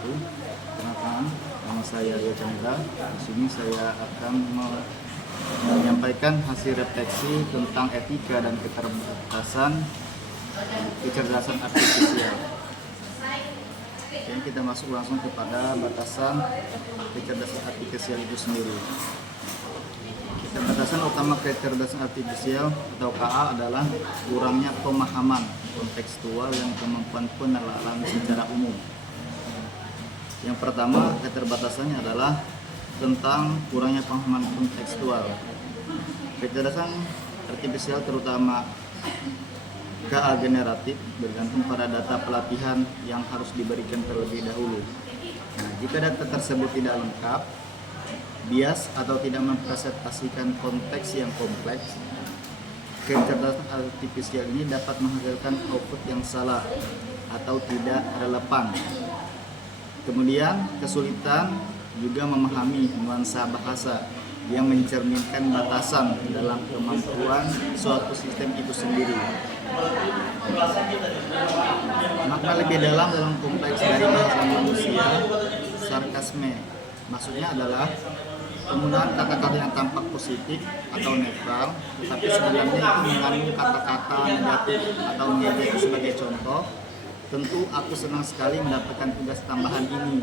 wabarakatuh. Perkenalkan, nama saya Rio Chandra. Di sini saya akan menyampaikan hasil refleksi tentang etika dan keterbatasan kecerdasan artifisial. Oke, kita masuk langsung kepada batasan kecerdasan artifisial itu sendiri. Batasan utama kecerdasan artifisial atau KA adalah kurangnya pemahaman kontekstual dan kemampuan penalaran secara umum. Yang pertama, keterbatasannya adalah tentang kurangnya pemahaman kontekstual. Kecerdasan artifisial terutama KA generatif bergantung pada data pelatihan yang harus diberikan terlebih dahulu. Nah, jika data tersebut tidak lengkap, bias atau tidak mempresentasikan konteks yang kompleks, kecerdasan artifisial ini dapat menghasilkan output yang salah atau tidak relevan. Kemudian kesulitan juga memahami nuansa bahasa yang mencerminkan batasan dalam kemampuan suatu sistem itu sendiri. Makna lebih dalam kompleks dari bahasa manusia, sarkasme maksudnya adalah penggunaan kata-kata yang tampak positif atau netral, tetapi sebenarnya itu mengandung kata-kata negatif atau ngejek. Sebagai contoh, tentu aku senang sekali mendapatkan tugas tambahan ini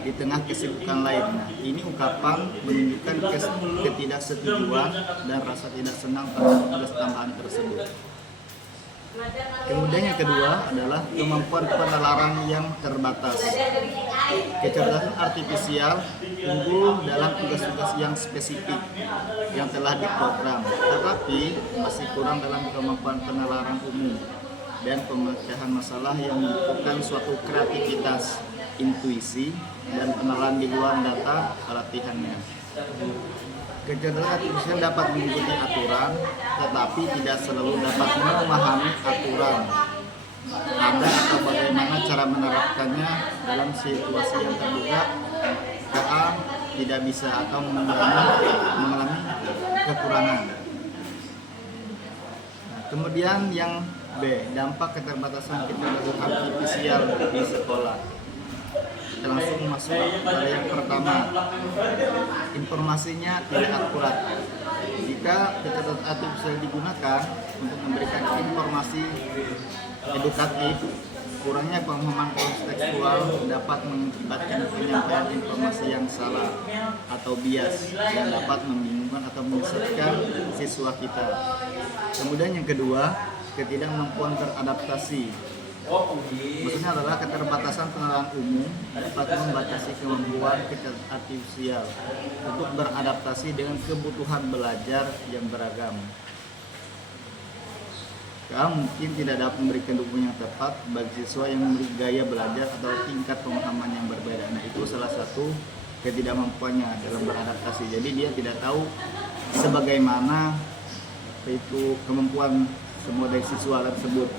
di tengah kesibukan lain. Nah, ini ungkapan menunjukkan ketidaksetujuan dan rasa tidak senang pada tugas tambahan tersebut. Kemudian yang kedua adalah kemampuan penalaran yang terbatas. Kecerdasan artifisial unggul dalam tugas-tugas yang spesifik yang telah diprogram, tetapi masih kurang dalam kemampuan penalaran umum dan pemecahan masalah yang membutuhkan suatu kreativitas, intuisi, dan penalaran di luar data latihannya. Kecerdasan artifisial dapat mengikuti aturan, tetapi tidak selalu dapat memahami aturan. Ada atau bagaimana cara menerapkannya dalam situasi yang terbuka, KA tidak bisa atau mengalami kekurangan. Nah, kemudian yang B, dampak keterbatasan kecerdasan artifisial di sekolah. Kita langsung masuk pada yang pertama, informasinya tidak akurat. Jika kecerdasan artifisial digunakan untuk memberikan informasi edukatif, kurangnya pemahaman kontekstual dapat mengakibatkan penyampaian informasi yang salah atau bias yang dapat membingungkan atau menyesatkan siswa kita. Kemudian yang kedua, ketidakmampuan beradaptasi. Maksudnya adalah keterbatasan pengenalan umum dapat membatasi kemampuan kecerdasan artifisial untuk beradaptasi dengan kebutuhan belajar yang beragam. KA mungkin tidak dapat memberikan dukungan yang tepat bagi siswa yang memiliki gaya belajar atau tingkat pemahaman yang berbeda. Nah, itu salah satu ketidakmampuannya dalam beradaptasi. Jadi dia tidak tahu sebagaimana itu kemampuan semua dari siswa tersebut.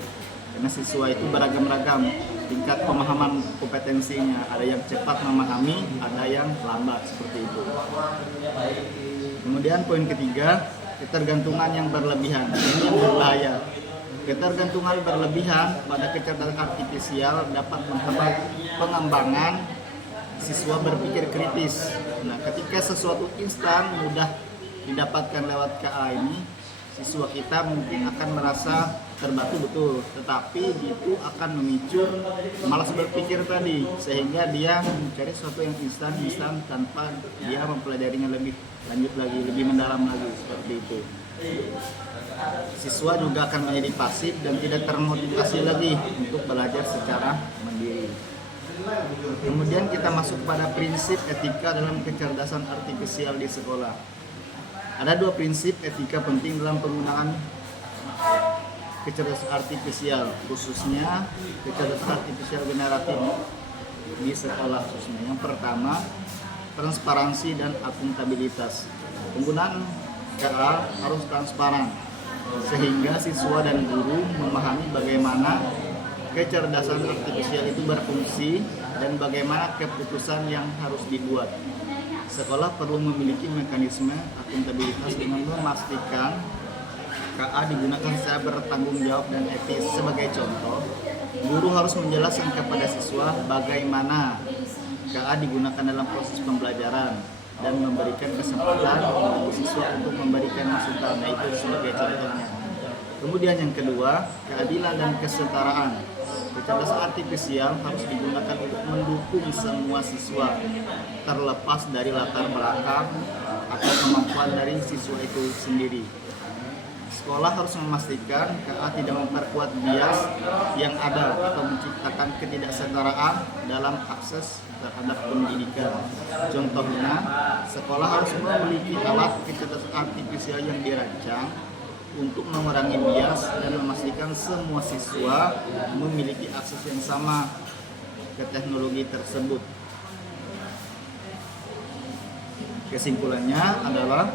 Karena siswa itu beragam-ragam tingkat pemahaman kompetensinya. Ada yang cepat memahami, ada yang lambat, seperti itu. Kemudian poin ketiga, ketergantungan yang berlebihan. Ini yang berbahaya. Ketergantungan berlebihan pada kecerdasan artifisial dapat menghambat pengembangan siswa berpikir kritis. Nah, ketika sesuatu instan mudah didapatkan lewat KA ini, siswa kita mungkin akan merasa terbantu betul, tetapi itu akan memicu malas berpikir tadi, sehingga dia mencari sesuatu yang instan tanpa dia mempelajarinya lebih lanjut lagi, lebih mendalam lagi, seperti itu. Siswa juga akan menjadi pasif dan tidak termotivasi lagi untuk belajar secara mandiri. Kemudian kita masuk pada prinsip etika dalam kecerdasan artifisial di sekolah. Ada dua prinsip etika penting dalam penggunaan kecerdasan artifisial, khususnya kecerdasan artifisial generatif di sekolah khususnya. Yang pertama, transparansi dan akuntabilitas. Penggunaan KA harus transparan sehingga siswa dan guru memahami bagaimana kecerdasan artifisial itu berfungsi dan bagaimana keputusan yang harus dibuat. Sekolah perlu memiliki mekanisme akuntabilitas dengan memastikan KA digunakan secara bertanggung jawab dan etis. Sebagai contoh, Guru harus menjelaskan kepada siswa bagaimana KA digunakan dalam proses pembelajaran dan memberikan kesempatan bagi siswa untuk memberikan masukan. Nah, itu sebagai contohnya. Kemudian yang kedua, keadilan dan kesetaraan. Kecerdasan artifisial harus digunakan untuk mendukung semua siswa, terlepas dari latar belakang atau kemampuan dari siswa itu sendiri. Sekolah harus memastikan KA tidak memperkuat bias yang ada atau menciptakan ketidaksetaraan dalam akses terhadap pendidikan. Contohnya, sekolah harus memiliki alat kecerdasan artifisial yang dirancang untuk mengurangi bias dan memastikan semua siswa memiliki akses yang sama ke teknologi tersebut. Kesimpulannya adalah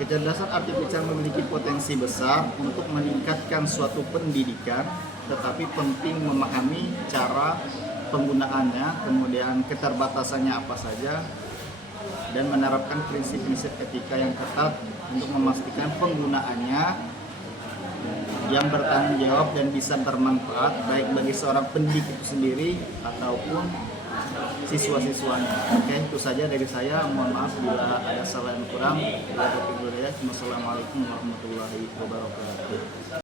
kecerdasan artifisial memiliki potensi besar untuk meningkatkan suatu pendidikan, tetapi penting memahami cara penggunaannya, kemudian keterbatasannya apa saja, dan menerapkan prinsip-prinsip etika yang ketat untuk memastikan penggunaannya yang bertanggung jawab dan bisa bermanfaat baik bagi seorang pendidik itu sendiri ataupun siswa-siswanya. Oke, itu saja dari saya. Mohon maaf bila ada salah yang kurang. Wassalamualaikum warahmatullahi wabarakatuh.